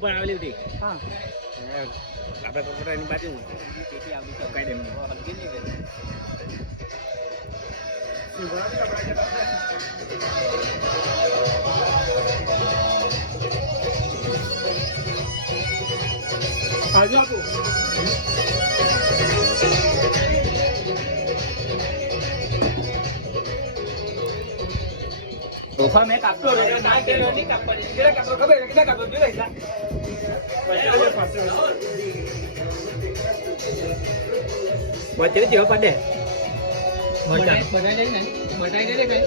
બનાવેલી હતી. હા આપણે કોમ્પ્યુટરની બાજુ તેથી આવડી કઈ દેમ હાજો આપો સોફા મેં કાપતો ના કે નહીં કાપવાની કેડા કાપતો ખબર કેટલા કાપતો જોઈ લે વચ્ચે જેવો પડે બટાઈ લઈ ને બટાઈ લઈ લે કઈ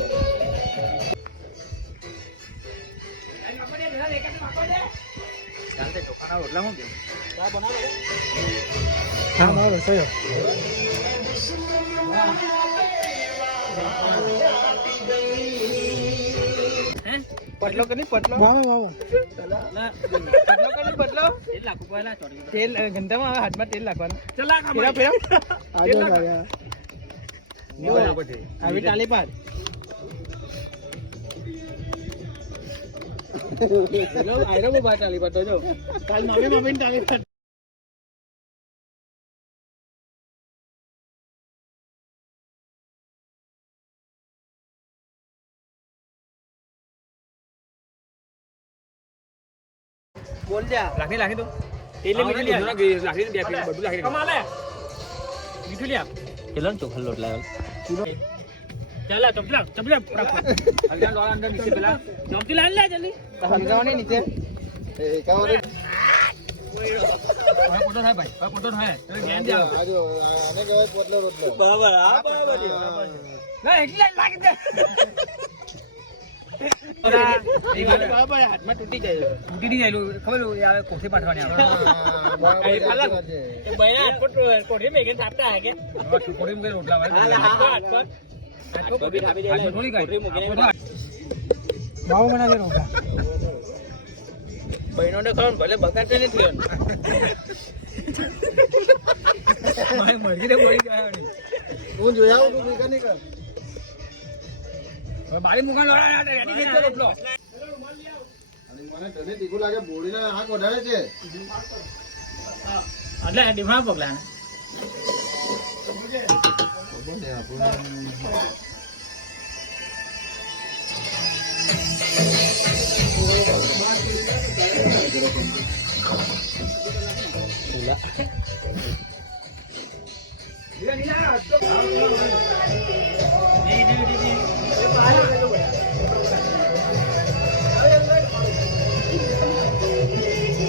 ચાલતે ચોખાના રોટલા હું કે ચા બનાવો હા બરાબર સયો પટલો કે નહીં પટલો વાહ વાહ પટલો કે નહીં પટલો તેલ લાખો પહેલા ચોરી તેલ ગંધામાં હવે હાથમાં તેલ નાખવાનું ચલા પેલા પેલા આજો આજા આવી ટાલી પાડ હેલો આયરો બહુ બાર ટાલી પાડ તો જો કાલ નવી મમ્મીને ટાલી પાડ બોલ જા લાખી તું એટલે મીઠું લે લાખી બે કિલો બધું લાખી કમાલે મીઠું લે કેટલા ચોખા લોટ લાવ્યો ચાલા ચપલા હલકા લોલા અંદર નીચે પેલા ચમચી લાલ લે જલ્દી હલગાવાની નીચે એ કાવરે હવે પોટો થાય ભાઈ હવે પોટો થાય તો ધ્યાન દે આજો આને કહેવાય પોટલો રોટલો બરાબર આ બરાબર ના એકલા લાગી દે હાથમાં તૂટી જાય તૂટી નહીં જાય ખબર આવે કોઠી પાઠવાની બહેનો ને ખાવાનું ભલે બગાડતે નથી મરજી મળી જાય હું જોઈ આવું તું ભેગા નહીં કર બારી મુકાન રોટલો મને તને તીખું લાગે બોડીના હાથ વધારે છે એટલે ડિફા પગલા